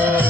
Yeah.